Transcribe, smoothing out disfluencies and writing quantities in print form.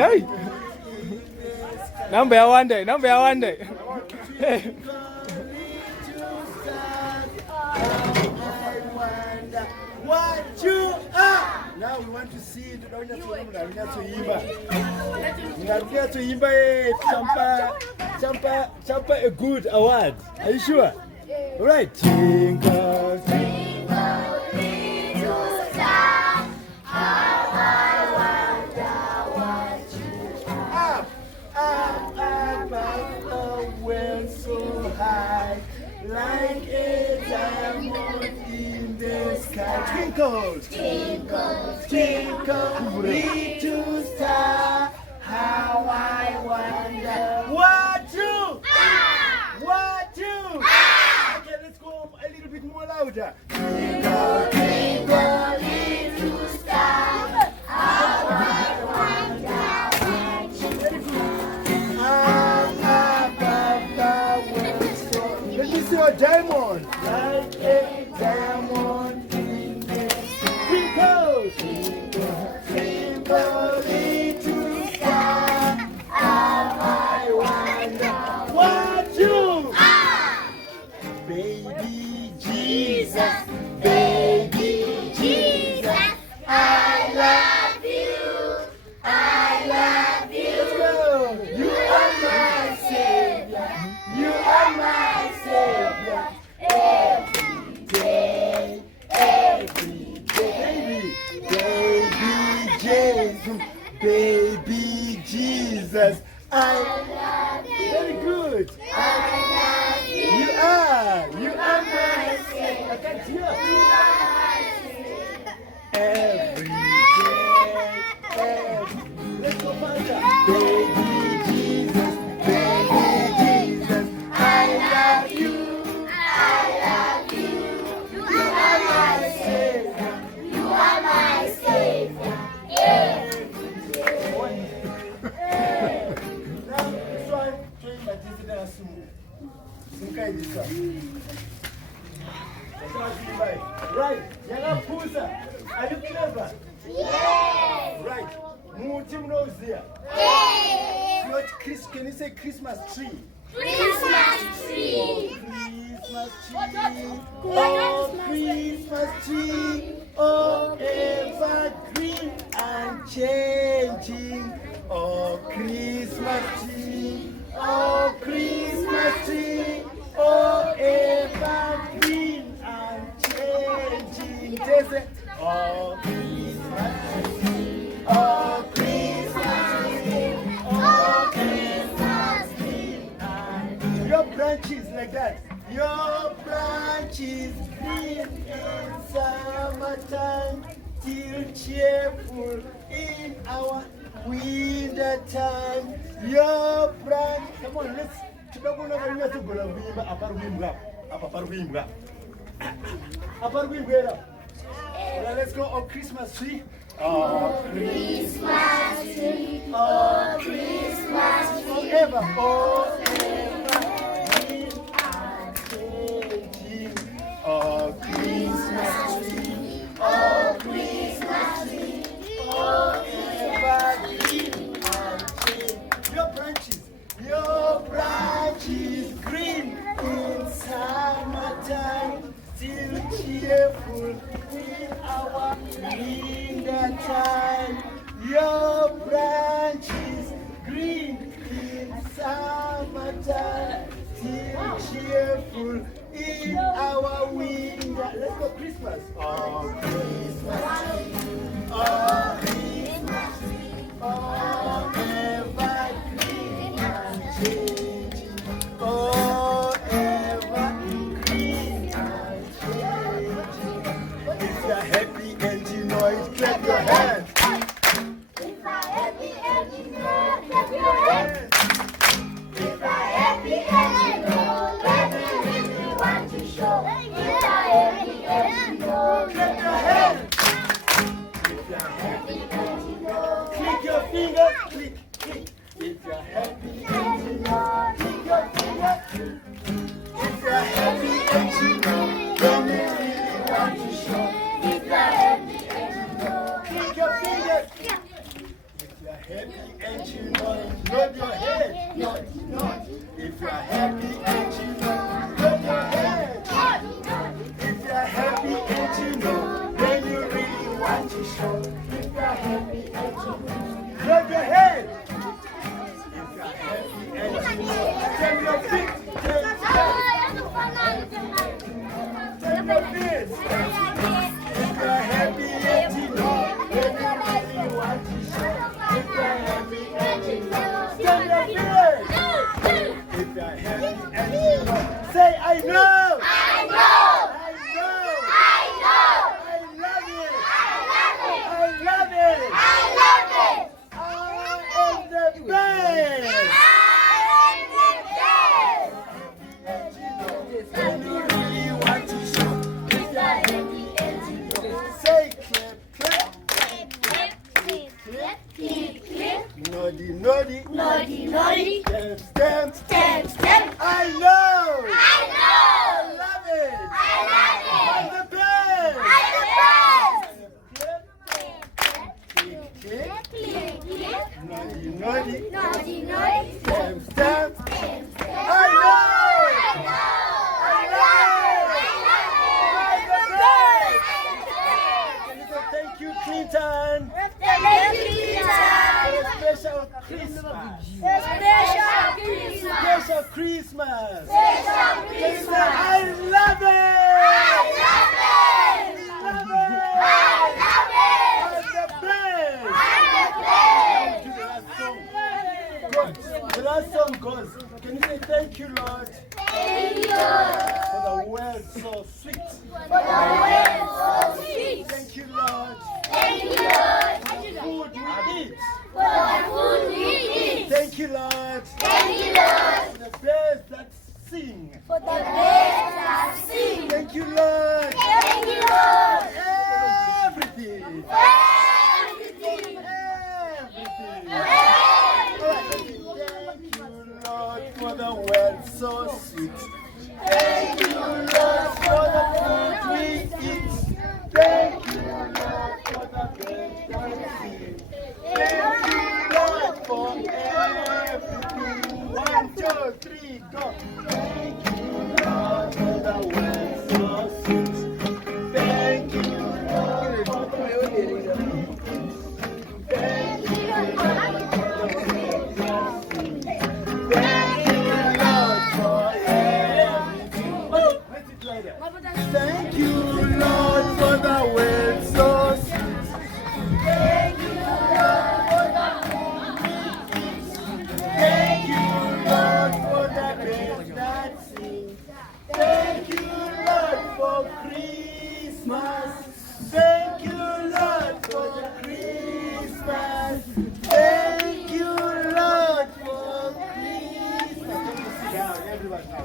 Hey. Number one day. Hey. What you are. Now we want to see it. Champa a good award. Are you sure? All right. Twinkle, twinkle, little star, how I wonder what you are. Up above the world so high, like a diamond in the sky. Twinkle, twinkle, twinkle, little star, how I wonder what you are. What you are. Okay, let's go a little bit more louder. Twinkle, twinkle, little star, how I wonder what you are. Above the world so. Let me see your diamond. Like a diamond in the sky. Twinkle, twinkle, twinkle, little star, how I wonder what you are. Baby Jesus, baby Jesus, I love you, I love you. You are my savior, you are my savior. Every day, baby Jesus, baby Jesus, I love you. Very good. I love you. You are my savior. I can't hear. Every day, let's go faster. Baby Jesus, I love you. I love you. You are my savior. You are my savior. Every day. Now, this one, showing that this is some kind of stuff. Right, Yana Pusa, are you clever? Yes! Right, Mutim knows here. Yes! Can you say Christmas tree? Christmas tree! Christmas tree! Oh, Christmas tree! Oh, evergreen and changing! Oh, Christmas tree! Oh, Christmas tree! Oh, evergreen and changing! Oh, Christmas tree! Oh, Christmas tree! Oh, Christmas tree! Your branches like that. Your branches green in summertime, still cheerful in our winter time. Your branch. Come on, let's. Let's go on Christmas tree. Oh, Christmas tree. Oh, Christmas tree. Forever. Oh, Christmas tree. Oh, Christmas tree. Forever green and changing. Your branches green in summertime, still cheerful in our winter time. Your branches green in summertime, still cheerful in our winter. Let's go Christmas. Oh, Christmas tree. Oh, Christmas tree. Oh, evergreen and changing. Oh, evergreen and changing. If you're happy and you know it, clap your hands. If you're happy and you know, clap your hands. If you're happy and you know, let me want to show. If you're happy and you know, clap your hands. If you're happy and you know, click your fingers, click, click. If you're happy and you know, click your fingers. If you're happy and you know, then you really want to show. If you're happy and you know, click your fingers. If you're happy and happy and joy. Say, I know. I know. I know. I know. I love it. I love it. I love it. I am the best. And you really want to show if you're happy and you know. Say clap, clap, clap, clap, clap, noddy, noddy, noddy, noddy, stamp, stamp, stamp. I know, I love it, I'm the best, clap, clap, clap, noddy, noddy, noddy, noddy, stamp, stamp, I know. Thank you, Clinton. Thank you, Clinton. Special Christmas. Special Christmas. I love it. The last song goes. Can you say thank you, Lord? Thank you, Lord. For the world so sweet. Thank you, Lord. Thank you, Lord. For the food we eat. Thank you, Lord. Thank you, Lord. For the birds that sing. Thank you, Lord. Thank you, Lord. Everything. Everything. For the world so sweet. Thank you, Lord, for the food we eat. Thank you, Lord, for the birds that sing. Thank you, Lord, for everything. 1, 2, 3, go. Thank you, Lord, for the world so sweet. Thank you, Lord, for the food we eat. Thank you, Lord, for the birds that sing. Thank you, Lord, for everything. Thank you, Lord, for the world so sweet. Thank you, Lord, for the thank you, Lord, for the birds that sing. Thank you, Lord, for Christmas. Thank you, Lord, for the Christmas. Thank you, Lord, for Christmas. Down, everyone now.